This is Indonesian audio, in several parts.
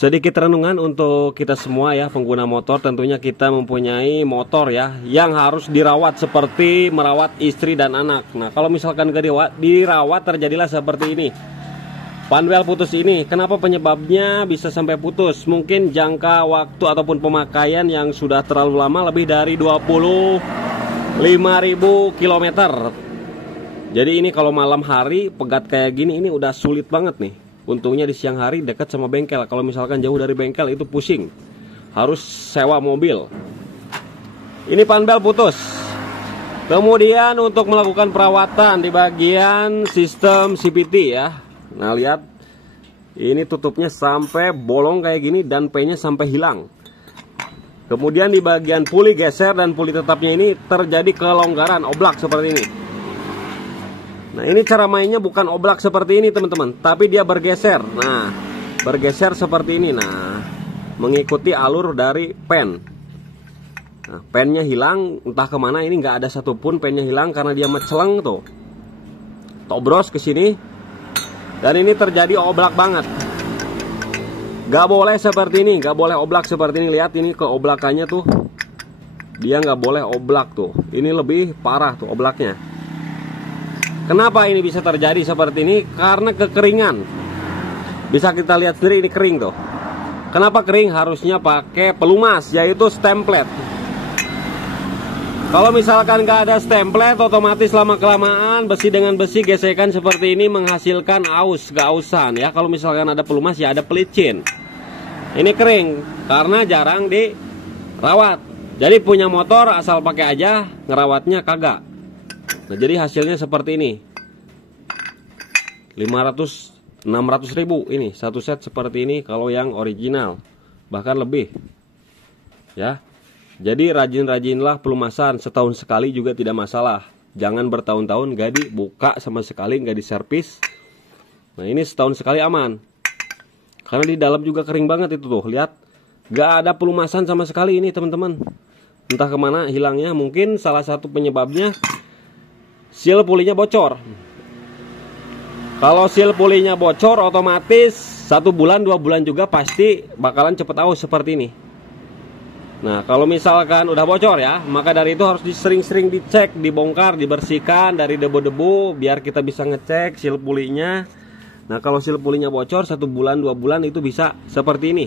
Sedikit renungan untuk kita semua ya, pengguna motor. Tentunya kita mempunyai motor ya yang harus dirawat seperti merawat istri dan anak. Nah, kalau misalkan gak dirawat terjadilah seperti ini. Panwel putus ini, kenapa penyebabnya bisa sampai putus? Mungkin jangka waktu ataupun pemakaian yang sudah terlalu lama, lebih dari 25.000 km. Jadi ini kalau malam hari pegat kayak gini, ini udah sulit banget nih. Untungnya di siang hari dekat sama bengkel. Kalau misalkan jauh dari bengkel itu pusing, harus sewa mobil. Ini panbel putus. Kemudian untuk melakukan perawatan di bagian sistem CVT ya. Nah lihat, ini tutupnya sampai bolong kayak gini dan P-nya sampai hilang. Kemudian di bagian puli geser dan puli tetapnya ini terjadi kelonggaran oblak seperti ini. Nah ini cara mainnya bukan oblak seperti ini teman-teman, tapi dia bergeser. Nah bergeser seperti ini. Nah mengikuti alur dari pen. Nah pennya hilang entah kemana, ini nggak ada satupun pennya hilang karena dia meceleng tuh. Tobros ke sini. Dan ini terjadi oblak banget. Gak boleh seperti ini, gak boleh oblak seperti ini. Lihat ini keoblakannya tuh, dia nggak boleh oblak tuh. Ini lebih parah tuh oblaknya. Kenapa ini bisa terjadi seperti ini? Karena kekeringan. Bisa kita lihat sendiri, ini kering tuh. Kenapa kering? Harusnya pakai pelumas, yaitu stemplet. Kalau misalkan nggak ada stemplet, otomatis lama-kelamaan besi dengan besi gesekan seperti ini menghasilkan aus, keausan ya. Kalau misalkan ada pelumas ya ada pelicin. Ini kering karena jarang dirawat. Jadi punya motor asal pakai aja, ngerawatnya kagak. Nah jadi hasilnya seperti ini. 500-600 ribu ini satu set seperti ini kalau yang original, bahkan lebih ya. Jadi rajin-rajinlah pelumasan, setahun sekali juga tidak masalah. Jangan bertahun-tahun gak dibuka sama sekali, gak diservis. Nah ini setahun sekali aman. Karena di dalam juga kering banget itu tuh, lihat. Gak ada pelumasan sama sekali ini teman-teman. Entah kemana hilangnya, mungkin salah satu penyebabnya seal pulinya bocor. Kalau seal pulinya bocor, otomatis 1 bulan 2 bulan juga pasti bakalan cepet aus seperti ini. Nah kalau misalkan udah bocor ya, maka dari itu harus sering-sering dicek, dibongkar, dibersihkan dari debu-debu biar kita bisa ngecek seal pulinya. Nah kalau seal pulinya bocor 1 bulan 2 bulan itu bisa seperti ini.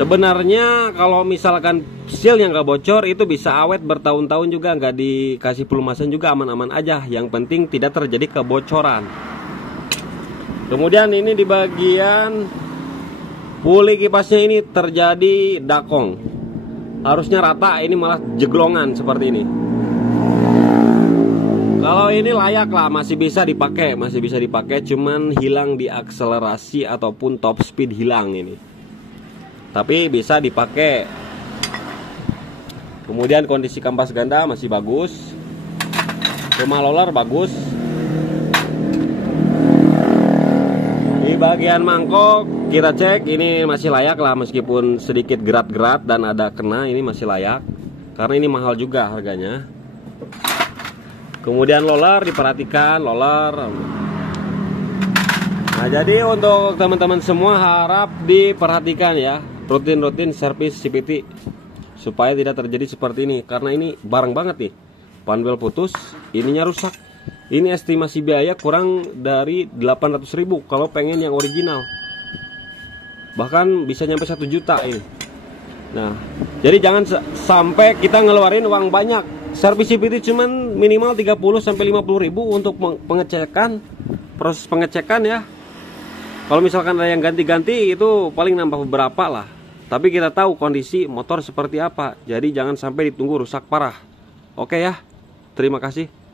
Sebenarnya kalau misalkan seal yang nggak bocor itu bisa awet bertahun-tahun juga, nggak dikasih pelumasan juga aman-aman aja. Yang penting tidak terjadi kebocoran. Kemudian ini di bagian puli kipasnya ini terjadi dakong. Harusnya rata, ini malah jeglongan seperti ini. Kalau ini layak lah, masih bisa dipakai, cuman hilang di akselerasi ataupun top speed hilang ini. Tapi bisa dipakai. Kemudian kondisi kampas ganda masih bagus. Roller bagus. Di bagian mangkok kita cek, ini masih layak lah, meskipun sedikit gerat-gerat dan ada kena, ini masih layak. Karena ini mahal juga harganya. Kemudian roller diperhatikan, roller. Nah jadi untuk teman-teman semua harap diperhatikan ya, rutin-rutin servis CVT supaya tidak terjadi seperti ini. Karena ini barang banget nih, panwel putus, ininya rusak. Ini estimasi biaya kurang dari 800 ribu kalau pengen yang original, bahkan bisa nyampe 1 juta ini. Nah jadi jangan sampai kita ngeluarin uang banyak. Servis CVT cuman minimal 30-50 ribu untuk pengecekan, proses pengecekan ya. Kalau misalkan ada yang ganti-ganti itu paling nambah beberapa lah. Tapi kita tahu kondisi motor seperti apa. Jadi jangan sampai ditunggu rusak parah. Oke ya. Terima kasih.